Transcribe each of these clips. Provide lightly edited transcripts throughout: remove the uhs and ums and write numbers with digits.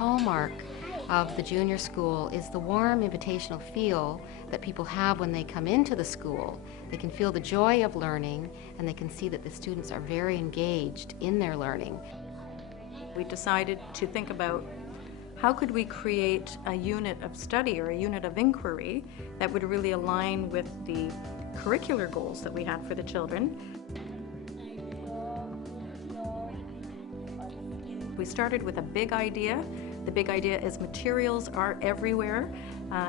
hallmark of the junior school is the warm invitational feel that people have when they come into the school. They can feel the joy of learning, and they can see that the students are very engaged in their learning. We decided to think about how could we create a unit of study or a unit of inquiry that would really align with the curricular goals that we had for the children. We started with a big idea. The big idea is materials are everywhere.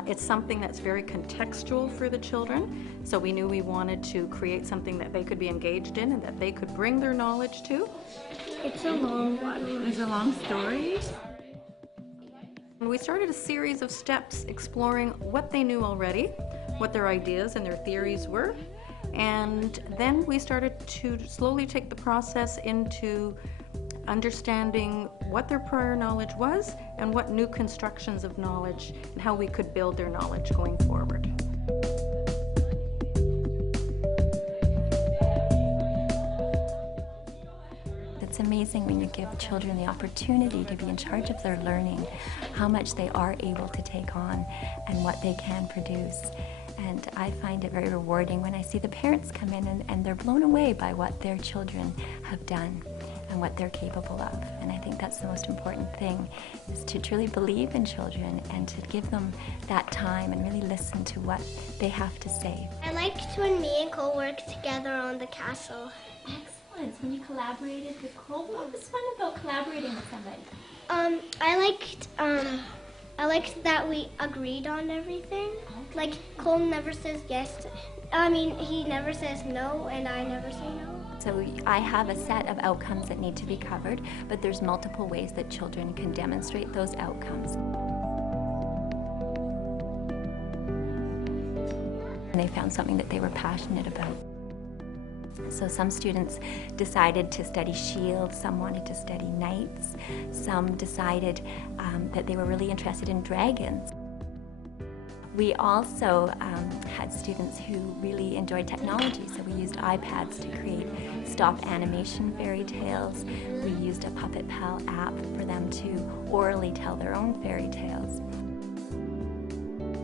It's something that's very contextual for the children, so we knew we wanted to create something that they could be engaged in and that they could bring their knowledge to. It's a long one. There's a long story. We started a series of steps exploring what they knew already, what their ideas and their theories were, and then we started to slowly take the process into understanding what their prior knowledge was and what new constructions of knowledge and how we could build their knowledge going forward. It's amazing when you give children the opportunity to be in charge of their learning, how much they are able to take on and what they can produce. And I find it very rewarding when I see the parents come in and they're blown away by what their children have done and what they're capable of. And I think that's the most important thing, is to truly believe in children and to give them that time and really listen to what they have to say. I liked when me and Cole worked together on the castle. Excellent. When you collaborated with Cole, what was fun about collaborating with somebody? I liked that we agreed on everything. Okay. Like Cole never says yes. He never says no, and I never say no. So I have a set of outcomes that need to be covered, but there's multiple ways that children can demonstrate those outcomes. And they found something that they were passionate about. So some students decided to study shields, some wanted to study knights, some decided that they were really interested in dragons. We also had students who really enjoyed technology, so we used iPads to create stop animation fairy tales. We used a Puppet Pal app for them to orally tell their own fairy tales.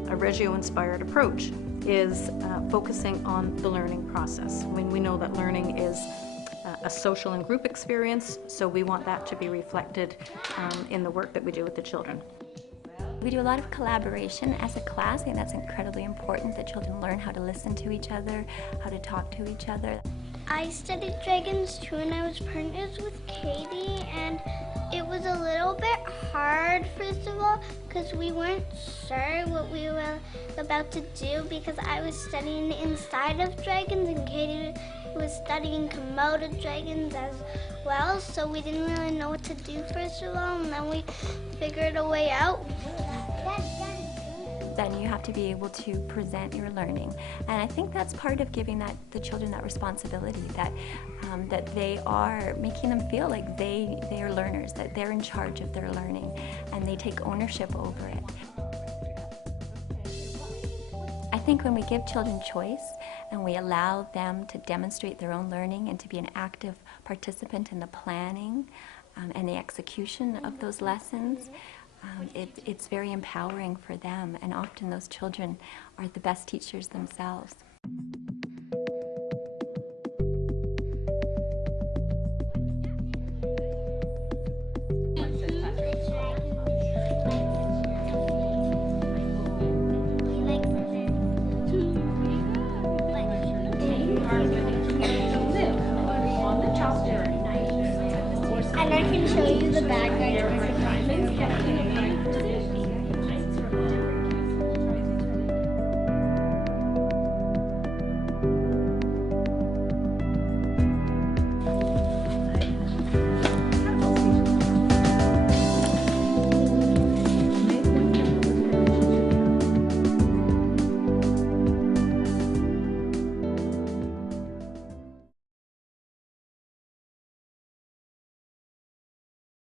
A Reggio-inspired approach is focusing on the learning process. I mean, we know that learning is a social and group experience, so we want that to be reflected in the work that we do with the children. We do a lot of collaboration as a class. I think that's incredibly important, that children learn how to listen to each other, how to talk to each other. I studied dragons too, and I was partners with Katie, and it was a little bit hard, first of all, because we weren't sure what we were about to do, because I was studying inside of dragons and Katie was studying Komodo dragons as well, so we didn't really know what to do first of all, and then we figured a way out. Then you have to be able to present your learning, and I think that's part of giving the children that responsibility, that they are making them feel like they are learners, that they're in charge of their learning, and they take ownership over it. I think when we give children choice and we allow them to demonstrate their own learning and to be an active participant in the planning and the execution of those lessons, it's very empowering for them, and often those children are the best teachers themselves. And I can show you the bag I took.